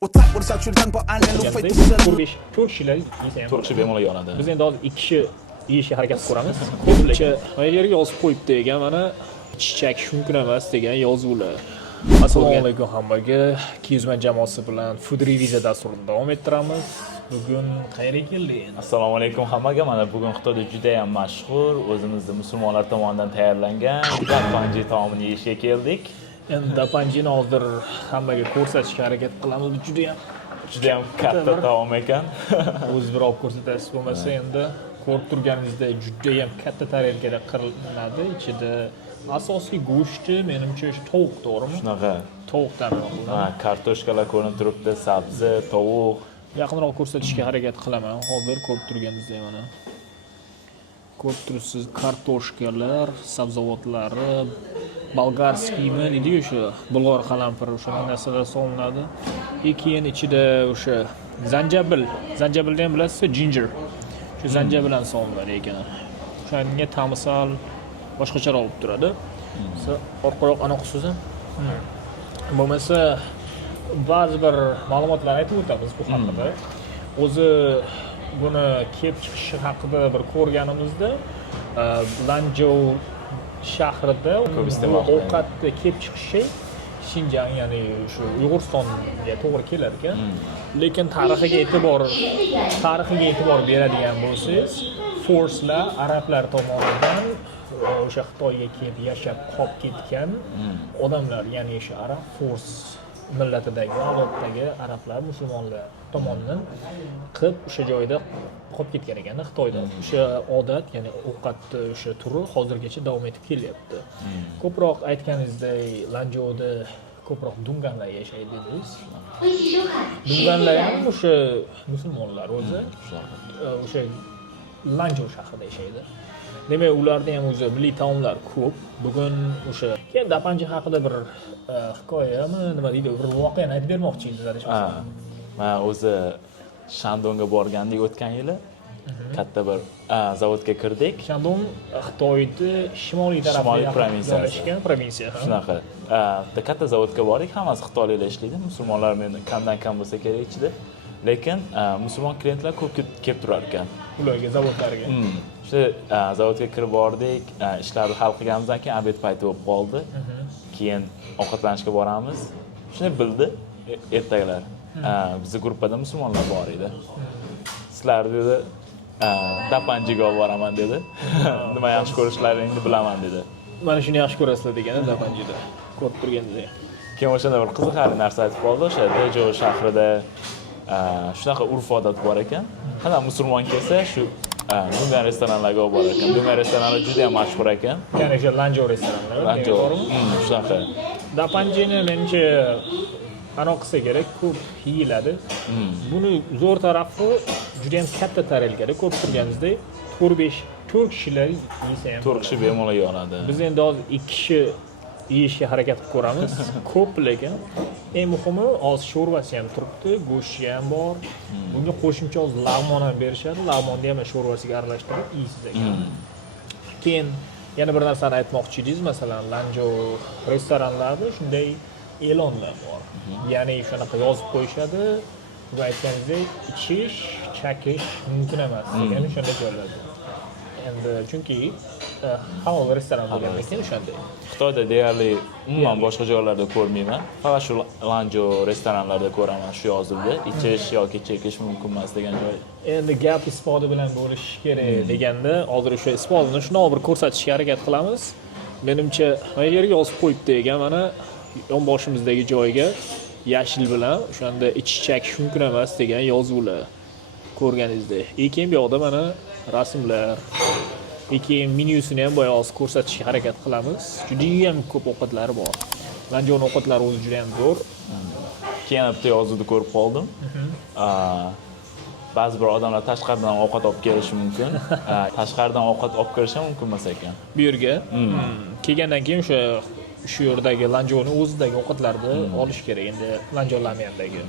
to'rt kishilar yesa ham 4 kishi bemalol yonadi. biz endi hozir 2 kishi yeyishga harakat qilamiz. Ko'pchilik mana yerga yozib qo'yibdi ekan, mana chekish mumkin emas degan yozuvlar. Assalomu alaykum hammaga. Kiyuzman jamoasi bilan Food Reviza dasturini davom ettiramiz. Bugun qayerga keldik? Assalomu alaykum hammaga. Mana bugun Xitoyda juda ham mashhur, o'zimizning musulmonlar tomonidan tayyorlangan dapanji taomini yeyishga keldik. Endi dapanjini hozir hammaga ko'rsatishga harakat qilamiz. Juda ham katta taom ekan. O'z bir olib ko'rsatasiz bo'lmasa endi ko'rib turganingizdek juda ham katta tarelkada qilinadi. Ichida asosiy go'shti menimcha o'sha tovuq, to'g'rimi? Shunaqa. Tovuqdan qilinadi. Ha, kartoshkalar ko'rinib turibdi, sabzi, tovuq. Yaqinroq ko'rsatishga harakat qilaman. Hozir ko'rib turganingizdek mana. Ko'rib turibsiz, kartoshkalar, sabzavotlari, bolgarskiymi, nima o'sha bulg'or qalampiri, o'sha narsalar solinadi. Keyin ichida o'sha zanjabil. Zanjabilni ham bilasizmi? Ginger. Shu zanjabil bilan solinadi ekan. O'shanga ta'mi sal boshqacha olib turadi. Siz orqaroq aniqsiz ham. Bo'lmasa ba'zi bir ma'lumotlar aytib o'tamiz bu haqida. O'zi buni kelib chiqishi haqida bir ko'rganimizda, Lanzhou shahrida ovqatni kelib chiqishi Xinjiang, ya'ni shu Uyg'uristonga to'g'ri kelar ekan. Lekin tarixiga e'tibor beradigan bo'lsangiz, forslar, arablar tomonidan o'sha Xitoyga kelib yashab qolib ketgan odamlar, ya'ni o'sha arab fors millatidagi, odatdagi arablar, musulmonlar tomonidan qilib o'sha joyda qolib ketgan ekan, Xitoyda. O'sha odat, ya'ni ovqatni o'sha turi hozirgacha davom etib kelyapti. Ko'proq aytganingizdek, Lanzhouda ko'proq dunganlar yashaydi dedingiz. Dunganlar ham o'sha musulmonlar o'zi o'sha Lanzhou shahrida yashaydi. Demak, ularda ham o'zi milliy taomlar ko'p. Bugun o'sha dapanji haqida bir hikoyami, nima deydi, bir voqeani aytib bermoqchi edingiz. Men o'zi Shandongga borgandik o'tgan yili. Katta bir zavodga kirdik. Shandong Xitoyning shimoliy tarafida joylashgan provinsiya. Shunaqa. Katta zavodga bordik, hammasi xitoyliklar ishlaydi. Musulmonlar meni kamdan kam bo'lsa kerak ichida. Lekin musulmon klientlar ko'p kelib turar ekan. Ularga zavodlarga. O'sha zavodga kirib bordik, ishlarni hal qilganimizdan keyin obed payti bo'lib qoldi. Keyin ovqatlanishga boramiz. Shuni bildi ertagalar. Bizning gruppada musulmonlar bor edi. Sizlar dedi, dapanjiga olib boraman dedi. Nima yaxshi ko'rishlaringni bilaman dedi. Mana shuni yaxshi ko'rasizlar degani dapanjida. Ko'rib turganingizdek. Keyin o'shanda bir qiziqarli narsa aytib qoldi. O'sha Dezhou shahrida shunaqa urf-odat bor ekan. Qana musulmon kelsa shu dungan restoranlarga olib borar ekan. Dungan restoranlar juda ham mashhur ekan. Ya'ni o'sha Lanzhou restoranlari. Lanzhou. Shunaqa. Dapanjini menimcha aniq qilsa kerak, ko'p yeyiladi. Buni zo'r tarafi juda ham katta tarelkada, ko'rib turganingizdek 4 kishilar yesa ham 4 kishi bemalol yonadi. Biz endi hozir 2 kishi yeyishga harakat qilib ko'ramiz. Ko'p, lekin eng muhimi hozir sho'rvasi ham turibdi, go'shti ham bor. Bunga qo'shimcha hozir lag'mon ham berishadi. Lag'monni ham sho'rvasiga aralashtirib yeysiz ekan. Keyin yana bir narsani aytmoqchi edingiz, masalan, Lanzhou restoranlarida shunday e'lonlar bor. Ya'ni shunaqa yozib qo'yishadi. Bu aytganingizdek, ichish, chakish mumkin emas degan o'shanda joylarda. Endi chunki halol restoran bo'lgandan keyin o'shanday. Xitoyda deyarli umuman boshqa joylarda ko'rmayman. Faqat shu Lanzhou restoranlarda ko'raman shu yozildi. Ichish yoki chekish mumkin emas degan joy. Endi gap isboti bilan bo'lish kerak deganda, hozir o'sha isbotini shunaqa bir ko'rsatishga harakat qilamiz. Menimcha mana yerga yozib qo'yibdi ekan, mana yonboshimizdagi joyga yashil bilan o'shanda ichish chakish mumkin emas degan yozuvlar ko'rganingizdek. Keyin bu yoqda mana rasmlar. Keyin menyusini ham boya hozir ko'rsatishga harakat qilamiz. Juda ham ko'p ovqatlari bor. Lanzhouning ovqatlari o'zi juda ham zo'r. Keyin bitta yozuvni ko'rib qoldim. Ba'zi bir odamlar tashqaridan ovqat olib kelishi mumkin. Tashqaridan ovqat olib kirish ham mumkin emas ekan. Bu yerga kelgandan keyin o'sha shu yerdagi Lanzhouning o'zidagi ovqatlarni olish kerak. Endi Lanzhou lamyandagi.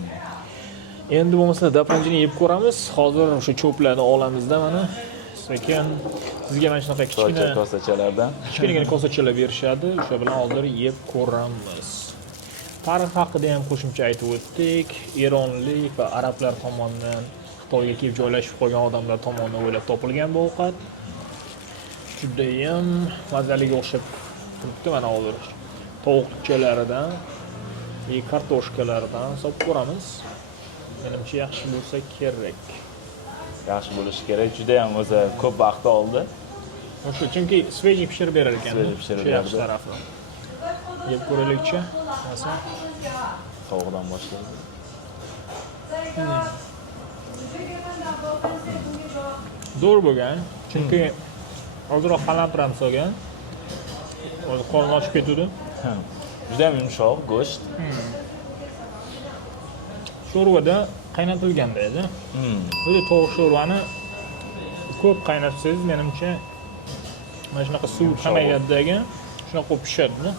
Endi bo'lmasa dapanjini yeb ko'ramiz. Hozir o'sha cho'plarni olamizda mana. Sekin sizga mana shunaqa kichkina kosachalardan kichkina kosachalar berishadi. O'sha bilan hozir yeb ko'ramiz. Tarix haqida ham qo'shimcha aytib o'tdik. Eronlik va arablar tomonidan Xitoyga kelib joylashib qolgan odamlar tomonidan o'ylab topilgan bu ovqat. Judayam mazaliga o'xshab turibdi mana hozir. Tovuqchalaridan, kartoshkalardan hisob ko'ramiz. Menimcha yaxshi bo'lsa kerak. Yaxshi bo'lishi kerak. Juda ham o'zi ko'p vaqt oldi. O'sha chunki sveji pishirib berar ekan. Sveji pishirib yaxshi tarafi. Yeb ko'raylikchi. Masa tovuqdan boshlaydi. Zo'r bo'lgan. Chunki ozroq qalampram solgan. O'zi qorni ochib ketdi. Juda ham yumshoq go'sht. Sho'rvada qaynatilganda edi. O'zi tovuq sho'rvani ko'p qaynatsangiz, menimcha mana shunaqa suv kamagandagi shunaqa pishadi.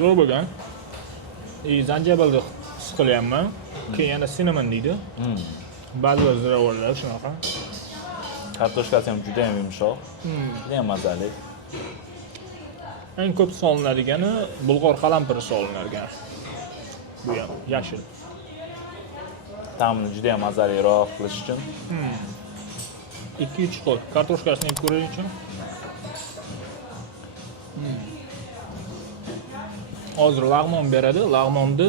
Zo'r bo'lgan. Zanjabilni his qilyapman. Keyin yana cinnamon deydi. Ba'zilar ziravorlar shunaqa. Kartoshkasi ham juda ham yumshoq. Juda ham mazali. Eng ko'p solinadigani bulg'or qalampiri solinar ekan. Bu ham yashil. Ta'mini juda ham mazaliroq qilish uchun 2-3 qo'l kartoshkasini yeb ko'rish uchun. Hozir lag'mon beradi. Lag'monni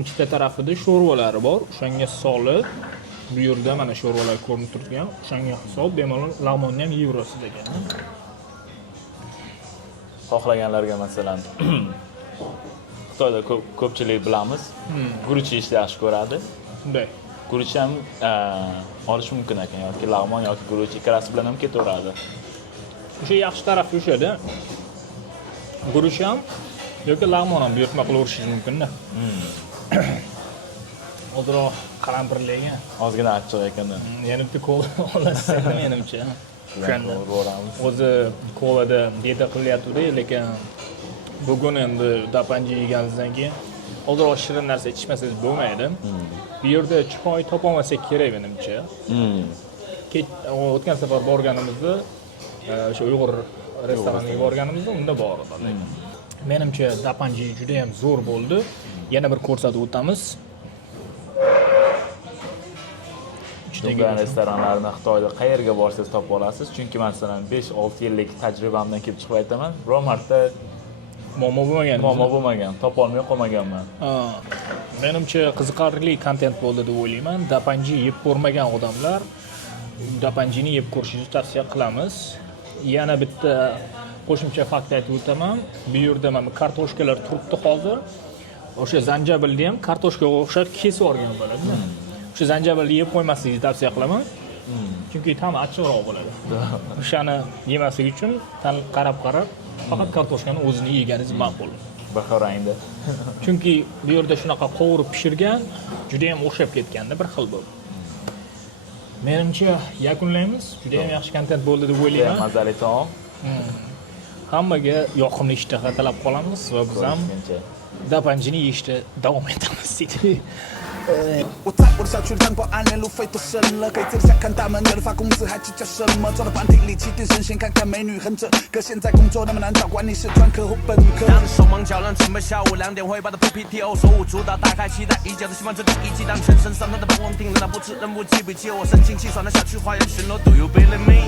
ikkita tarafida sho'rvalari bor. O'shanga solib, bu yerda mana sho'rvalar ko'rinib turgan. O'shanga hisob bemalol lag'monni ham yevrosiz ekan. Xohlaganlarga masalan Xitoyda ko'pchilik bilamiz, guruch yeyishni yaxshi ko'radi. Shunday. Guruch ham olish mumkin ekan, yoki lag'mon yoki guruch ikkalasi bilan ham ketaveradi. O'sha yaxshi tarafi o'shada. Guruch ham yoki lag'mon ham buyurtma qilaverishingiz mumkin-da. Ozroq qalampirlagan. Ozgina achchiq ekan. Yana bitta kola olasiz menimcha. O'shanda o'zi kolada dieta qilyapti, lekin bugun endi dapanji yeganingizdan keyin ozroq shirin narsa ichmasangiz bo'lmaydi. Bu yerda choy topolmasak kerak menimcha. O'tgan safar borganimizda o'sha Uyg'ur restoraniga borganimizda unda bor edi. Menimcha dapanji juda ham zo'r bo'ldi. Yana bir ko'rsatib o'tamiz. Dungan restoranlarini Xitoyda qayerga borsangiz topib olasiz. Chunki masalan 5-6 yillik tajribamdan kelib chiqib aytaman, biror marta muammo bo'lmagan, topolmay qolmaganman. Menimcha qiziqarli kontent bo'ldi deb o'ylayman. Dapanji yeb ko'rmagan odamlar dapanjini yeb ko'rishingizni tavsiya qilamiz. Yana bitta qo'shimcha fakt aytib o'taman. Bu yerda mana kartoshkalar turibdi hozir. O'sha zanjabilni ham kartoshkaga o'xshab kesib olgan bo'ladi. O'sha zanjabilni yeb qo'ymasligingizni tavsiya qilaman. Chunki ta'mi achchiqroq bo'ladi. O'shani yemaslik uchun qarab faqat kartoshkani o'zini yeganingiz ma'qul. Bir xil rangda. Chunki bu yerda shunaqa qovurib pishirgan, juda ham o'xshab ketganda bir xil bo'ldi. Menimcha yakunlaymiz. Juda ham yaxshi kontent bo'ldi deb o'ylayman. Mazali taom. Hammaga yoqimli ishtaha tilab qolamiz va biz ham dapanjini yeyishda davom etamiz. 我在我的小区看过安联路费多深了，可以自己想看大门，有人发工资还计较什么？坐到班厅里气定神闲，看看美女横着。可现在工作那么难找，管你是专科或本科。当手忙脚乱，准备下午2点汇报的 PPTO， 手舞足蹈，大开期待已久的希望这第一季，当全身酸痛的办公厅，让他布置任务记笔记，我神清气爽的小区花园巡逻。Do you believe me？